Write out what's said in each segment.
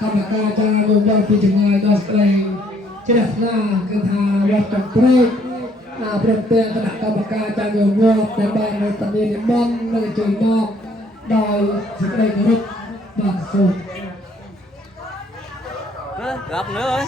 กรรมการจะลงวันปีจงายดอสเกรจะได้หน้าคือทาวัดตกเปรย์เปลี่ยนแปลงคณะกรรมการจะยงวอดในบ้านในตำแหน่งบ้านในจุดนอกโดยสิ่งใดก็รุดบางส่วน gặp nữa ơi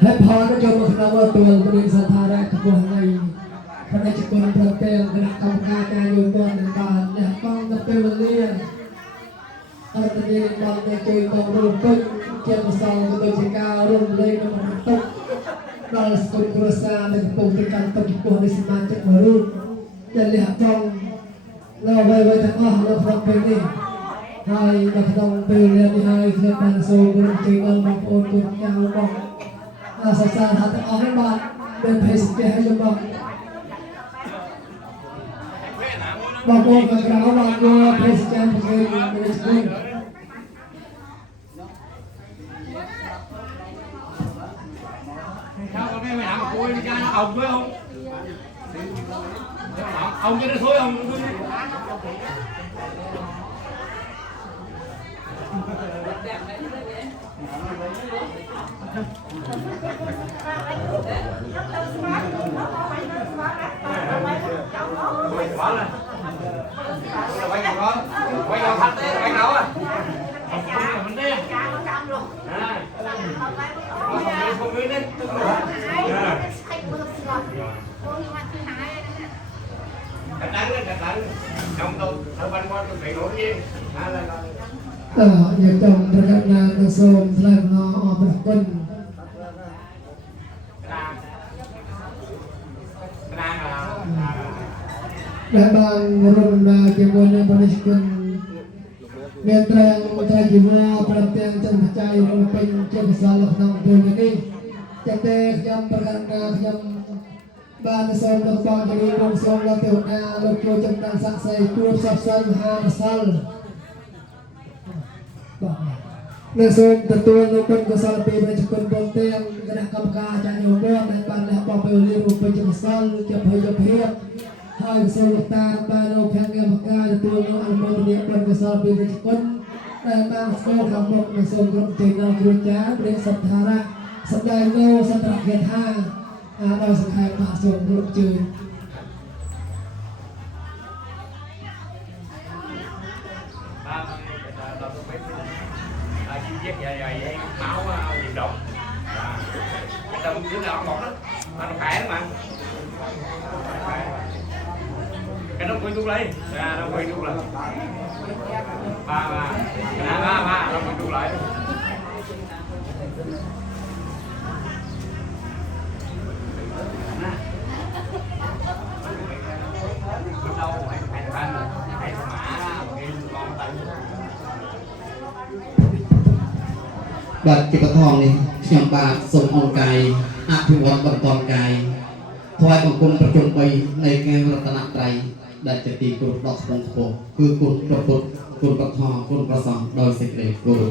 ให้พอจะจบมาขณะว่าตัวประเด็นสถานะกับตัวในคณะจักรประเทศคณะกรรมการการอยู่บนการเนี่ยต้องนับเป็นวันนี้ประเด็นบางในจุดตรงรูปต้นเกี่ยวกับสองตัวจิการุ่มเล่นมันตกเราสกุลกระซาในปุ่มเป็นการตกตัวในสมาชิกมารุ่นจะเลี้ยงต้องเราไว้ทั้งอ้อเราพร้อมเป็นนี่ให้เราต้องไปเรียนที่ให้เพื่อนบ้านสูงรุ่นจิกาบางคนกุญแจบางสาวสาวหาแต่ออกให้บ้านเป็นเพศเกย์ให้ยมบางคนก็กล่าวว่าตัวเพศเกย์เป็นสกุลsao cái mày làm mà cua đi ra nó ồng phải không ồng cho nó thối ồng quay đầu thật đấy quay đầu à mình đi không biết đấy cắt đánh trong tôi thằng ban quan tôi phải nói gìอยากจงประดับงานกระทรวงแสดงออกประกันและบางรุ่นนาเกี่ยวกับบริษัทเมียนแตงใจอยู่ว่าประเทศจันทร์ใจเราเป็นเจ้าสาวน้องตัวนี้จะเตะยำประกันงานยำบ้านโซนตะบองจะมีวงโซนเราเที่ยวนาเราโจจำนานสักใส่ตัวสับสันหาสัลในโซนตะตัวเราเป็นกษัตริย์เป็นบริษัทบนเตียงคณะกรรมการจะอยู่ว่าในบ้านและปอบไปเรียนรูปเป็นเจ้าสาวจะพยเพียบให้สรุปตามบ้านเราแข่งกันการตัวเราอันมันเรียนเป็นกษัตริย์เป็นบริษัทแต่บางโซนทำหมดในโซนกรมเจริญกรุณาเรียนสัทธาระสัปดาห์โนสัปดาห์เกียรติห้าเราสังขารผ่าส่งรูปจืดmáu nhịp động cái tâm dưới nào ngọt đó nó khỏe lắm mà cái nó quay thuốc lấy nó quay thuốc lại ba nó quay thuốc lại đâu hãy mã con tay บัดเก็บทองนี่เชียงบาทส่งองกายอภิวัตบรรทอนกายถวายบังคมประจงไปในงานรัตนตรัยได้จะตีกุศลดอกสงโพคือกุศลประพุทธกุศลประทองกุศลประสองโดยเสกเลยกุศล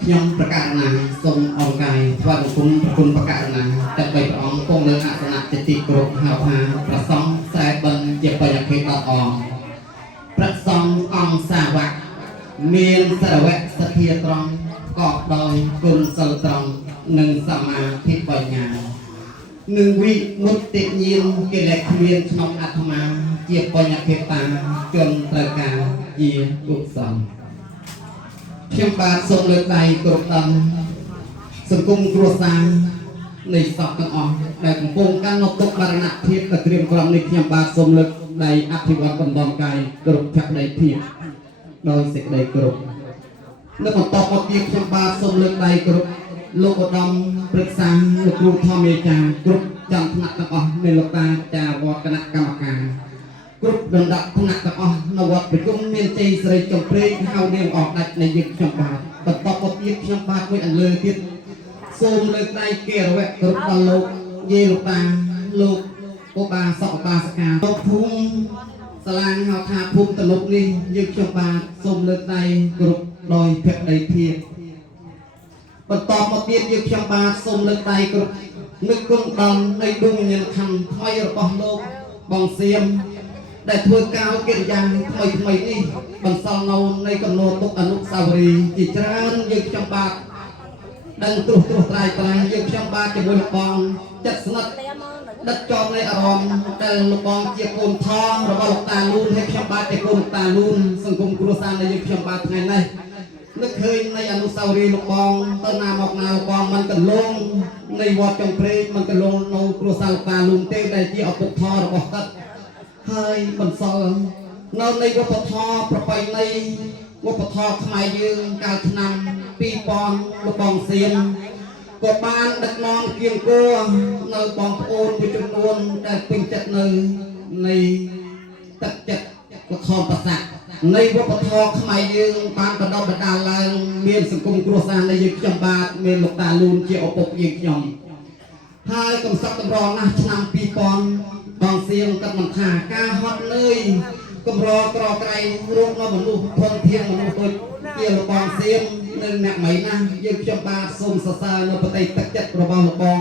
เชียงประกาศนาส่งองกายถวายบังคมกุศลประกาศนาจะไปประองคงเลืออาสนะจะตีกุศลหาพาประสองสายบันเจ็บไปอยากเห็นดอกอองประสององสาวะเมียนสระแวะสะเทียตรองกอบดอยกุลสลตรองหนึ่งสมาธิปัญญาหนึ่งวิมุตติยินกิเลสเวียนขนมอัตมาเจียบปัญญาเทตาจนตระการเยียกุศลเพียงบาททรงเลือดใดกรบดำสังคมครัวซาในสอบกันออกได้ของปงการนกตกบารณะเทียบตะเตรียมกรมในเพียงบาททรงเลือดใดอภิวัตบำดองกายกรบจักใดเพียบโดยเสกใดกรบ នៅបន្តមកទៀតខ្ញុំបាទសូមលើកដៃគ្រប់លោកឧត្តមប្រឹក្សាលោកគ្រូធម្មយាចាគ្រប់ចំថ្នាក់ទាំងអស់មានលោកតាចាវត្តគណៈកម្មការគ្រប់លំដាប់ថ្នាក់ទាំងអស់នៅវត្តប្រជុំមានជ័យស្រីចំព្រេងហៅនាងអស់ដាច់នៃយើងខ្ញុំបាទបន្តមកទៀតខ្ញុំបាទមួយអន្លើទៀតសូមលើកដៃគិរវៈគ្រប់ដល់លោកយាយលោកតាលោកឧបាសកឧបាសិកាលោកភូមិសាឡាងហៅថាភូមិទំនុកនេះយើងខ្ញុំបាទសូមលើកដៃគ្រប់ដោយភក្ដីភាពបន្តមកទៀតយើងខ្ញុំបាទសូមលើកដៃគ្រប់នឹកគុណដល់នៃដួងវិញ្ញាណខណ្ឌថ្មីរបស់លោកបងសៀមដែលធ្វើការកិរិយាថ្មីនេះបន្សល់នៅនៃកំណត់ទុកអនុស្សាវរីយ៍ជាច្រើនយើងខ្ញុំបាទដឹងត្រួសត្រាយយើងខ្ញុំបាទជាមួយលោកបងចិត្តស្និទ្ធដិតជាប់នៃអារម្មណ៍ដែលលោកបងជាកូនថងរបស់លោកតាលូនហើយខ្ញុំបាទជាកូនតាលូនសង្គមគ្រួសារនៃយើងខ្ញុំបាទថ្ងៃនេះនឹកឃើញនៃអនុស្សាវរីយ៍លោកបងទៅណាមកណាលោកបងមិនកន្លងនៃវត្តចុងព្រែកមិនកន្លងនៅគ្រួសារលោកតាលូនទេដែលជាឪពុកថងរបស់គាត់ហើយបន្សល់នៅនៃវប្បធម៌ប្រពៃណីវប្បធម៌ខ្មែរយើងកាលឆ្នាំ2000លោកបងសៀមក៏បានដឹកនាំគៀងគួរនៅបងប្អូនមួយចំនួនដែលពេញចិត្តនៅនៃទឹកចិត្តល្ខោនប្រសានៃវប្បធម៌ខ្មែរយើងបានបណ្ដុះបណ្ដាលឡើងមានសង្គមគ្រួសារនៃយើងខ្ញុំបាទមានលោកតាលូនជាឪពុកយើងខ្ញុំហើយកំសត់កម្រណាស់ឆ្នាំ2000បងសៀមគាត់មិនថាការហត់នឿយកម្រក្រក្រៃរោគនៅមនុស្សធនធានមនុស្សដូចជាលោកបងសៀមនិងអ្នកមីណាយើងខ្ញុំបាទសូមសរសើរនៅប្រតិទឹកចិត្តរបស់លោកបង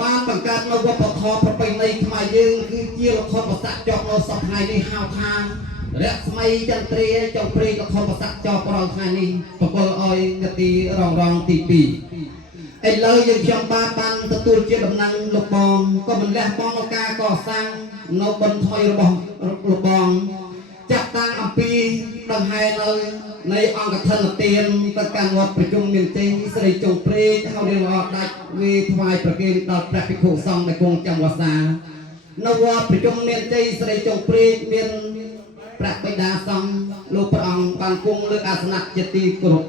បានបង្កើតនៅវប្បធម៌ប្រពៃណីខ្មែរយើងគឺជាលខោនប្រសាជាប់នៅសប្តាហ៍នេះហៅថារស្មីចន្ទ្រាចុងព្រេងលខោនប្រសាជាប់ប្រងថ្ងៃនេះបកលឲ្យនាទីរងទី2ឥឡូវយើងខ្ញុំបាទបានទទួលជាដំណឹងលោកបងក៏មិនលះបង់នៅការកសាងនៅបន្ថយរបស់លោកបងចាប់តាំងអំពីដង្ហែនៅនៃអង្គធនទានទៅកាន់វត្តប្រជុំមានជ័យស្រីចុងព្រេងហៅរៀងអត់ដាច់វាថ្វាយប្រគេនដល់ព្រះភិក្ខុសង្ឃដែលគង់ចាំវស្សានៅវត្តប្រជុំមានជ័យស្រីចុងព្រេងមានព្រះបិតាសង្ឃលោកព្រះអង្គបានគង់លើអាសនៈជាទីគោរព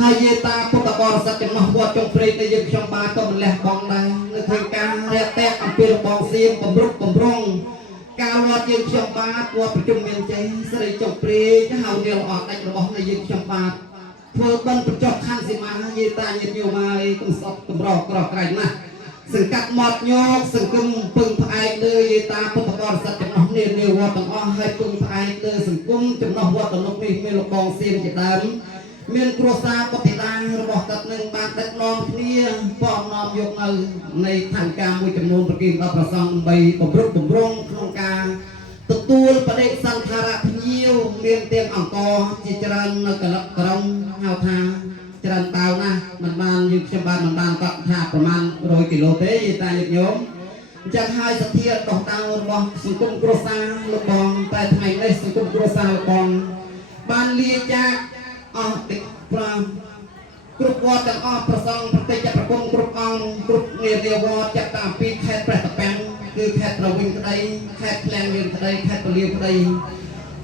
ហើយយាតាពុទ្ធបរិស័ទចំណោះវត្តចុងព្រេងដែលយើងខ្ញុំបានក៏មិនលះបង់ដែរនៅធ្វើការរាក់ទាក់អំពីរបងសៀមបំរុងបំរុងការវត្តយើងខ្ញុំបាទវត្តប្រជុំមានជ័យស្រីចុងព្រេងហៅនាងអត់ដាច់របស់នៃយើងខ្ញុំបាទធ្វើបិណ្ឌបញ្ចុះខណ្ឌសីមាយាតាញាតិញោមហើយកំសត់កម្រក្រក្រៃណាស់សង្កាត់មាត់ញោកសង្គមពឹងផ្អែកលើយាតាពុទ្ធបរិស័ទចំណោះនានាវត្តទាំងអស់ហើយពឹងផ្អែកលើសង្គមចំណោះវត្តទំនុកនេះមានលោកបងសៀមជាដើមមានគ្រួសារពុទ្ធិតារបស់គាត់នឹងបានដឹកនាំគ្នាប៉ំនាំយកនៅនៃឋានការមួយចំនួនប្រគិនដល់ប្រសងដើម្បីបំរុងបំរុងក្នុងការទទួលបដិសន្ធារៈភ្ញៀវមានទាំងអង្គជាច្រើននៅកលក្ខក្រុងហៅថាច្រើនតៅណាស់មិនបានយើងខ្ញុំបានមិនបានកត់ថាប្រមាណ100គីឡូទេយេតាញាតិញោមអញ្ចឹងហើយសទ្ធាដោះដៅរបស់សង្គមគ្រួសារលោកបងតែថ្ងៃនេះសង្គមគ្រួសារលោកបងបានលាចាកអស់ទឹកប្រាំគ្រប់វត្តទាំងអស់ប្រសងប្រតិចប្រគំគ្រប់អង្គគ្រប់នានាវត្តចាប់តាំងពីខេត្តព្រះតពាំងគឺខេត្តប្រវិញក្តីខេត្តឃ្លាំងមានក្តីខេត្តពលាវក្តី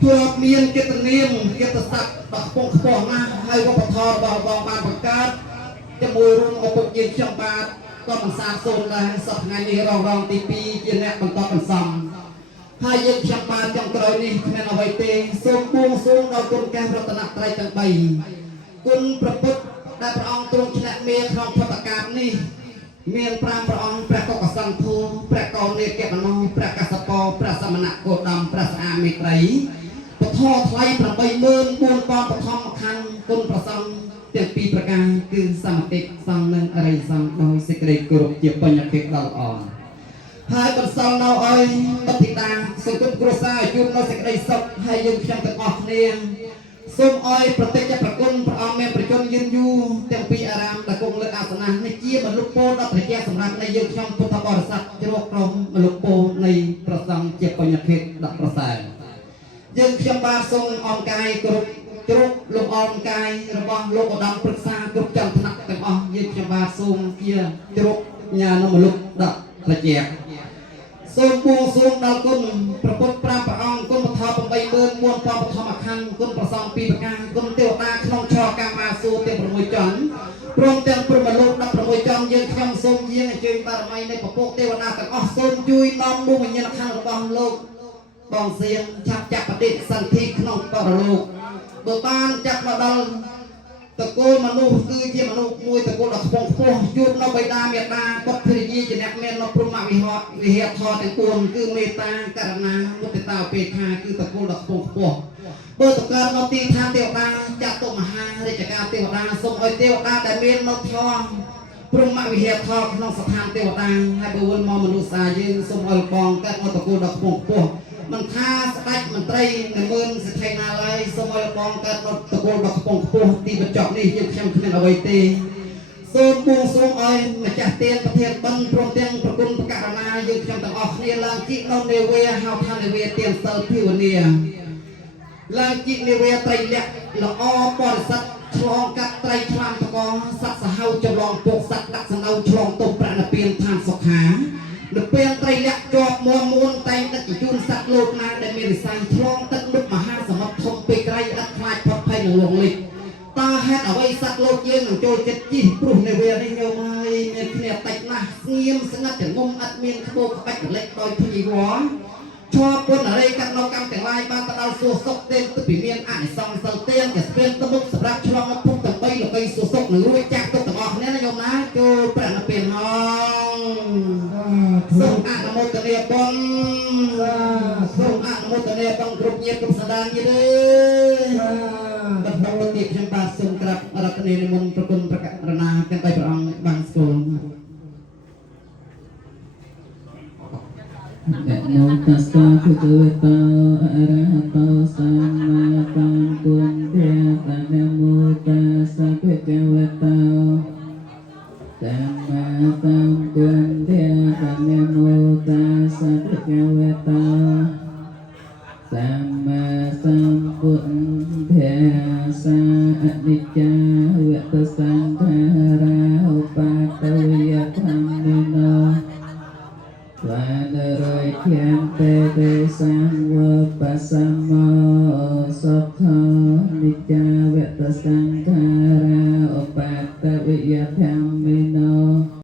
ធ្លាប់មានកិត្តិនាមកិត្តិស័ក្តិដ៏ខ្ពង់ខ្ពស់ណាស់ហើយវប្បធម៌របស់បងបានបង្កើតជាមួយរួមឪពុកយើងខ្ញុំបាទក៏មិនសាបសូន្យដែរសប្តាហ៍នេះរងទី2ជាអ្នកបន្តបន្សំហើយយើងខ្ញុំបានចុងក្រោយនេះគ្មានអ្វីទេសូមបួងសួងដល់គុណកេសរតនត្រ័យទាំង3គុណព្រះពុទ្ធដែលព្រះអង្គទ្រង់ឆ្លាក់មេក្នុងពុទ្ធកាមនេះមាន5ព្រះអង្គព្រះកុកសង្ឃូព្រះកោនេកមនោព្រះកសពព្រះសមណៈគោតមព្រះស្អាមេត្រីពធថ្លៃ84000បឋមខណ្ឌគុណប្រសង្ឃទាំង2ប្រការគឺសមតិសង្ឃនិងអរិយសង្ឃដោយសេចក្តីគោរពជាបញ្ញកិច្ចដល់ល្អហើយបន្សល់នៅឲ្យបតិតាសង្គមគ្រួសារជួបនៅសេចក្តីសុខហើយយើងខ្ញុំទាំងអស់គ្នាសូមឲ្យប្រតិចប្រគុណព្រះអង្គមានប្រជញ្ញយឺនយូរទាំងពីរអារាមដែលគង់លើអាសនៈនេះជាមនុស្សពោលដល់ព្រះសម្រាប់នៃយើងខ្ញុំពុទ្ធបរិស័ទជ្រកក្រុមមនុស្សពោលនៃប្រសង្ឃជាបញ្ញកិច្ចដល់ប្រសើរយើងខ្ញុំបានសូមអង្គកាយគ្រប់ជ្រកលោកអង្គកាយរបស់លោកឧត្តមប្រឹក្សាគ្រប់ចំថ្នាក់ទាំងអស់យើងខ្ញុំបានសូមជាជ្រកញាណមនុស្សដល់ប្រជាសូមបួងសួងដល់គុណព្រះពុទ្ធ5ព្រះអង្គគុណធ 8មើល4ពណ៌បឋមខណ្ឌគុណប្រសង2ប្រការគុណទេវតាក្នុងឆកាមាសួរទាំង6ចន្ទព្រមទាំងព្រមលោក16ចន្ទយើងខ្ញុំសូមយាងអញ្ជើញបារមីនៃពពកទេវតាទាំងអស់សូមជួយនាំដួងវិញ្ញាណក្ខន្ធរបស់លោកបងសៀងចាប់បដិសន្ធិក្នុងបរលោកបើបានចាប់មកដល់តកូលមនុស្សគឺជាមនុស្សមួយតកូលដ៏ខ្ពង់ខ្ពស់ជួបនៅបិតាមេតាពុទ្ធភរិយាជាអ្នកមាននៅព្រហ្មវិហារធម៌ទាំង4គឺមេត្តាករណាមុទិតាឧបេក្ខាគឺតកូលដ៏ខ្ពង់ខ្ពស់បើតកើតនៅទីឋានទេវតាចាត់ទុកមហារាជការទេវតាសូមឲ្យទេវតាដែលមាននៅធម៌ព្រហ្មវិហារធម៌ក្នុងស្ថានទេវតាហើយបើវិលមកមនុស្សសាយើងសូមឲ្យបងកើតនៅតកូលដ៏ខ្ពង់ខ្ពស់មិនថាស្ដេចមន្ត្រីនៅមើលសិទ្ធិណាឡើយសូមឲ្យបងកើតនៅតកូលដ៏ខ្ពង់ខ្ពស់ទីបញ្ចប់នេះយើងខ្ញុំគ្មានអ្វីទេសូមបួងសួងឲ្យម្ចាស់ទានប្រធានបិណ្ឌព្រមទាំងប្រគុណប្រករណាយើងខ្ញុំទាំងអស់គ្នាឡើងជីកនៅនាវាហៅថានាវាទានសិលភាវនាឡើងជីកនាវាត្រីលក្ខល្អបរិសុទ្ធឆ្លងកាត់ត្រីឆ្លាមតកសត្វសាហាវចម្លងពួកសត្វដាក់សនៅឆ្លងទុំប្រាណពៀនឋានសុខានៅពេលត្រីលក្ខជាប់មួនតែងដឹកជញ្ជូនសត្វលោកណាដែលមានវិស័យឆ្លងទឹកមុខមហាសមុទ្រធំពេកក្រៃឥតខ្លាចផុតភ័យនឹងលងលិចតើហេតុអ្វីសត្វលោកយើងនឹងចូលចិត្តជិះព្រោះនាវានេះញោមហើយមានគ្នាតិចណាស់ស្ងៀមស្ងាត់ចងំឥតមានក្បូរក្បាច់កលិចដោយភីវ័រឈរពុនអរិយកាត់នៅកម្មទាំងឡាយបានទៅដល់សួរសុខទេទឹកពីមានអនិសង្សសិលទៀនជាស្ពានទៅមុខសម្រាប់ឆ្លងមកពុកទាំង3លោកីសួរសុខនឹងរួចចាក់ទុកទាំងអស់គ្នាណាញោមណាចូលព្រះនិព្វានហងសូមអនុមោទនាបុណ្យសូមអនុមោទនាបុណ្យគ្រប់ញាតិគ្រប់សន្តានយីទេបន្តទៀតខ្ញុំបាទសូមក្រាបរតនានិមន្តប្រគុណប្រករណាទាំង3ព្រះអង្គបានស្គាល់นะโมตัสสะภะคะวะโตอะระหะโตสัมมาสัมพุทธัสสะนะโมตัสสะภะคะวะโตสัมมาสัมพุทธัสสะนะโมตัสสะภะคะวะโตสัมมาสัมพุทธัสสะอนิจจาวัตสังขาราอุปาทวยธัมมิโนวาดรอยเทียนเตเตสังวปัสสมโมสุขนิจจาเวตสัง